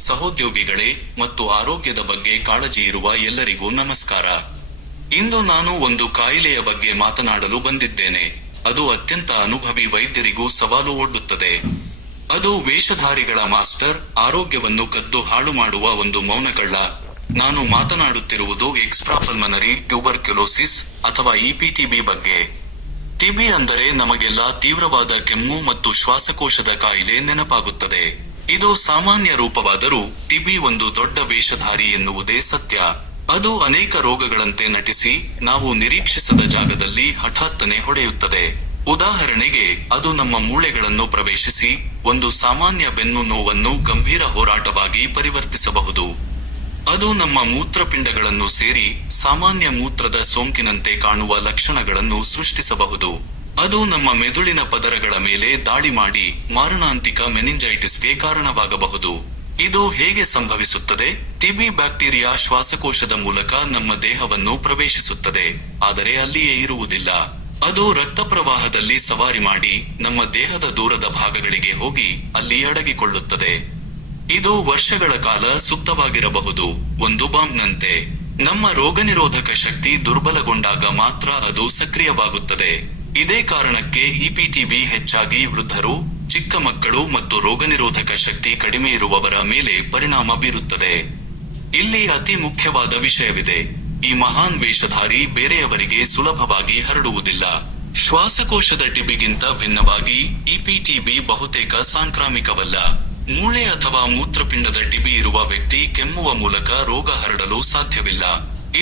ಸಹೋದ್ಯೋಗಿಗಳೇ ಮತ್ತು ಆರೋಗ್ಯದ ಬಗ್ಗೆ ಕಾಳಜಿ ಇರುವ ಎಲ್ಲರಿಗೂ ನಮಸ್ಕಾರ. ಇಂದು ನಾನು ಒಂದು ಕಾಯಿಲೆಯ ಬಗ್ಗೆ ಮಾತನಾಡಲು ಬಂದಿದ್ದೇನೆ. ಅದು ಅತ್ಯಂತ ಅನುಭವಿ ವೈದ್ಯರಿಗೂ ಸವಾಲು ಒಡ್ಡುತ್ತದೆ. ಅದು ವೇಷಧಾರಿಗಳ ಮಾಸ್ಟರ್, ಆರೋಗ್ಯವನ್ನು ಕದ್ದು ಹಾಳು ಮಾಡುವ ಒಂದು ಮೌನಗಳ್ಳ. ನಾನು ಮಾತನಾಡುತ್ತಿರುವುದು ಎಕ್ಸ್ಟ್ರಾಪಲ್ಮನರಿ ಟ್ಯೂಬರ್ಕ್ಯುಲೋಸಿಸ್ ಅಥವಾ ಇಪಿಟಿಬಿ ಬಗ್ಗೆ. ಟಿಬಿ ಅಂದರೆ ನಮಗೆಲ್ಲ ತೀವ್ರವಾದ ಕೆಮ್ಮು ಮತ್ತು ಶ್ವಾಸಕೋಶದ ಕಾಯಿಲೆ ನೆನಪಾಗುತ್ತದೆ. ಇದು ಸಾಮಾನ್ಯ ರೂಪವಾದರೂ ಟಿಬಿ ಒಂದು ದೊಡ್ಡ ವೇಷಧಾರಿ ಎನ್ನುವುದೇ ಸತ್ಯ. ಅದು ಅನೇಕ ರೋಗಗಳಂತೆ ನಟಿಸಿ ನಾವು ನಿರೀಕ್ಷಿಸದ ಜಾಗದಲ್ಲಿ ಹಠಾತ್ತನೆ ಹೊಡೆಯುತ್ತದೆ. ಉದಾಹರಣೆಗೆ, ಅದು ನಮ್ಮ ಮೂಳೆಗಳನ್ನು ಪ್ರವೇಶಿಸಿ ಒಂದು ಸಾಮಾನ್ಯ ಬೆನ್ನು ನೋವನ್ನು ಗಂಭೀರ ಹೋರಾಟವಾಗಿ ಪರಿವರ್ತಿಸಬಹುದು. ಅದು ನಮ್ಮ ಮೂತ್ರಪಿಂಡಗಳನ್ನು ಸೇರಿ ಸಾಮಾನ್ಯ ಮೂತ್ರದ ಸೋಂಕಿನಂತೆ ಕಾಣುವ ಲಕ್ಷಣಗಳನ್ನು ಸೃಷ್ಟಿಸಬಹುದು. ಅದು ನಮ್ಮ ಮೆದುಳಿನ ಪದರಗಳ ಮೇಲೆ ದಾಳಿ ಮಾಡಿ ಮಾರಣಾಂತಿಕ ಮೆನಿಂಜೈಟಿಸ್ಗೆ ಕಾರಣವಾಗಬಹುದು. ಇದು ಹೇಗೆ ಸಂಭವಿಸುತ್ತದೆ? ಟಿಬಿ ಬ್ಯಾಕ್ಟೀರಿಯಾ ಶ್ವಾಸಕೋಶದ ಮೂಲಕ ನಮ್ಮ ದೇಹವನ್ನು ಪ್ರವೇಶಿಸುತ್ತದೆ, ಆದರೆ ಅಲ್ಲಿಯೇ ಇರುವುದಿಲ್ಲ. ಅದು ರಕ್ತ ಪ್ರವಾಹದಲ್ಲಿ ಸವಾರಿ ಮಾಡಿ ನಮ್ಮ ದೇಹದ ದೂರದ ಭಾಗಗಳಿಗೆ ಹೋಗಿ ಅಲ್ಲಿ ಅಡಗಿಕೊಳ್ಳುತ್ತದೆ. ಇದು ವರ್ಷಗಳ ಕಾಲ ಸುಪ್ತವಾಗಿರಬಹುದು, ಒಂದು ಬಾಂಬ್ನಂತೆ. ನಮ್ಮ ರೋಗನಿರೋಧಕ ಶಕ್ತಿ ದುರ್ಬಲಗೊಂಡಾಗ ಮಾತ್ರ ಅದು ಸಕ್ರಿಯವಾಗುತ್ತದೆ. ಇದೇ ಕಾರಣಕ್ಕೆ ಇಪಿಟಿಬಿ ಹೆಚ್ಚಾಗಿ ವೃದ್ಧರು, ಚಿಕ್ಕ ಮಕ್ಕಳು ಮತ್ತು ರೋಗನಿರೋಧಕ ಶಕ್ತಿ ಕಡಿಮೆ ಇರುವವರ ಮೇಲೆ ಪರಿಣಾಮ ಬೀರುತ್ತದೆ. ಇಲ್ಲಿ ಅತಿ ಮುಖ್ಯವಾದ ವಿಷಯವಿದೆ. ಈ ಮಹಾನ್ ವೇಷಧಾರಿ ಬೇರೆಯವರಿಗೆ ಸುಲಭವಾಗಿ ಹರಡುವುದಿಲ್ಲ. ಶ್ವಾಸಕೋಶದ ಟಿಬಿಗಿಂತ ಭಿನ್ನವಾಗಿ ಇಪಿಟಿಬಿ ಬಹುತೇಕ ಸಾಂಕ್ರಾಮಿಕವಲ್ಲ. ಮೂಳೆ ಅಥವಾ ಮೂತ್ರಪಿಂಡದ ಟಿಬಿ ಇರುವ ವ್ಯಕ್ತಿ ಕೆಮ್ಮುವ ಮೂಲಕ ರೋಗ ಹರಡಲು ಸಾಧ್ಯವಿಲ್ಲ.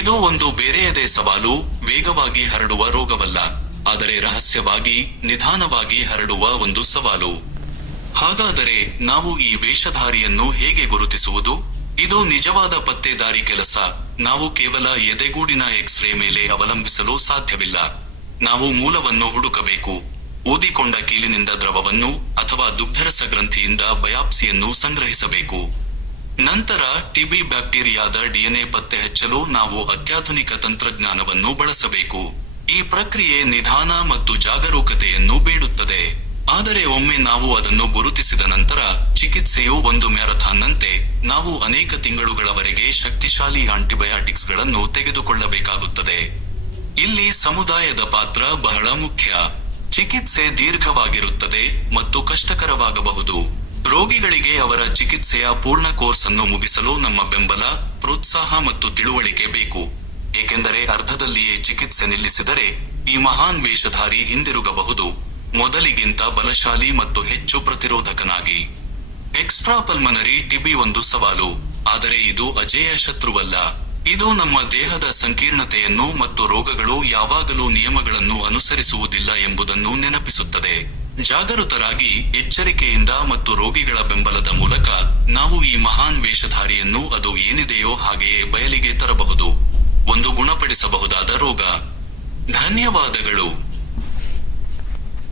ಇದು ಒಂದು ಬೇರೆಯದೇ ಸವಾಲು, ವೇಗವಾಗಿ ಹರಡುವ ರೋಗವಲ್ಲ, ಆದರೆ ರಹಸ್ಯವಾಗಿ, ನಿಧಾನವಾಗಿ ಹರಡುವ ಒಂದು ಸವಾಲು. ಹಾಗಾದರೆ ನಾವು ಈ ವೇಷಧಾರಿಯನ್ನು ಹೇಗೆ ಗುರುತಿಸುವುದು? ಇದು ನಿಜವಾದ ಪತ್ತೇದಾರಿ ಕೆಲಸ. ನಾವು ಕೇವಲ ಎದೆಗೂಡಿನ ಎಕ್ಸ್ರೇ ಮೇಲೆ ಅವಲಂಬಿಸಲು ಸಾಧ್ಯವಿಲ್ಲ. ನಾವು ಮೂಲವನ್ನು ಹುಡುಕಬೇಕು. ಊದಿಕೊಂಡ ಕೀಲಿನಿಂದ ದ್ರವವನ್ನು ಅಥವಾ ದುಗ್ಧರಸ ಗ್ರಂಥಿಯಿಂದ ಬಯಾಪ್ಸಿಯನ್ನು ಸಂಗ್ರಹಿಸಬೇಕು. ನಂತರ ಟಿಬಿ ಬ್ಯಾಕ್ಟೀರಿಯಾದ ಡಿಎನ್ಎ ಪತ್ತೆ ಹಚ್ಚಲು ನಾವು ಅತ್ಯಾಧುನಿಕ ತಂತ್ರಜ್ಞಾನವನ್ನು ಬಳಸಬೇಕು. ಈ ಪ್ರಕ್ರಿಯೆ ನಿಧಾನ ಮತ್ತು ಜಾಗರೂಕತೆಯನ್ನು ಬೇಡುತ್ತದೆ. ಆದರೆ ಒಮ್ಮೆ ನಾವು ಅದನ್ನು ಗುರುತಿಸಿದ ನಂತರ, ಚಿಕಿತ್ಸೆಯು ಒಂದು ಮ್ಯಾರಥಾನ್ನಂತೆ. ನಾವು ಅನೇಕ ತಿಂಗಳುಗಳವರೆಗೆ ಶಕ್ತಿಶಾಲಿ ಆಂಟಿಬಯಾಟಿಕ್ಸ್ಗಳನ್ನು ತೆಗೆದುಕೊಳ್ಳಬೇಕಾಗುತ್ತದೆ. ಇಲ್ಲಿ ಸಮುದಾಯದ ಪಾತ್ರ ಬಹಳ ಮುಖ್ಯ. ಚಿಕಿತ್ಸೆ ದೀರ್ಘವಾಗಿರುತ್ತದೆ ಮತ್ತು ಕಷ್ಟಕರವಾಗಬಹುದು. ರೋಗಿಗಳಿಗೆ ಅವರ ಚಿಕಿತ್ಸೆಯ ಪೂರ್ಣ ಕೋರ್ಸ್ ಅನ್ನು ಮುಗಿಸಲು ನಮ್ಮ ಬೆಂಬಲ, ಪ್ರೋತ್ಸಾಹ ಮತ್ತು ತಿಳುವಳಿಕೆ ಬೇಕು. ಏಕೆಂದರೆ ಅರ್ಧದಲ್ಲಿಯೇ ಚಿಕಿತ್ಸೆ ನಿಲ್ಲಿಸಿದರೆ ಈ ಮಹಾನ್ ವೇಷಧಾರಿ ಹಿಂದಿರುಗಬಹುದು, ಮೊದಲಿಗಿಂತ ಬಲಶಾಲಿ ಮತ್ತು ಹೆಚ್ಚು ಪ್ರತಿರೋಧಕನಾಗಿ. ಎಕ್ಸ್ಟ್ರಾಪಲ್ಮನರಿ ಟಿಬಿ ಒಂದು ಸವಾಲು, ಆದರೆ ಇದು ಅಜೇಯ ಶತ್ರುವಲ್ಲ. ಇದು ನಮ್ಮ ದೇಹದ ಸಂಕೀರ್ಣತೆಯನ್ನು ಮತ್ತು ರೋಗಗಳು ಯಾವಾಗಲೂ ನಿಯಮಗಳನ್ನು ಅನುಸರಿಸುವುದಿಲ್ಲ ಎಂಬುದನ್ನು ನೆನಪಿಸುತ್ತದೆ. ಜಾಗರೂಕರಾಗಿ, ಎಚ್ಚರಿಕೆಯಿಂದ ಮತ್ತು ರೋಗಿಗಳ ಬೆಂಬಲದ ಮೂಲಕ ನಾವು ಈ ಮಹಾನ್ ವೇಷಧಾರಿಯನ್ನು ಅದು ಏನಿದೆಯೋ ಹಾಗೆಯೇ ಬಯಲಿಗೆ ತರಬಹುದು. ಒಂದು ಗುಣಪಡಿಸಬಹುದಾದ ರೋಗ. ಧನ್ಯವಾದಗಳು.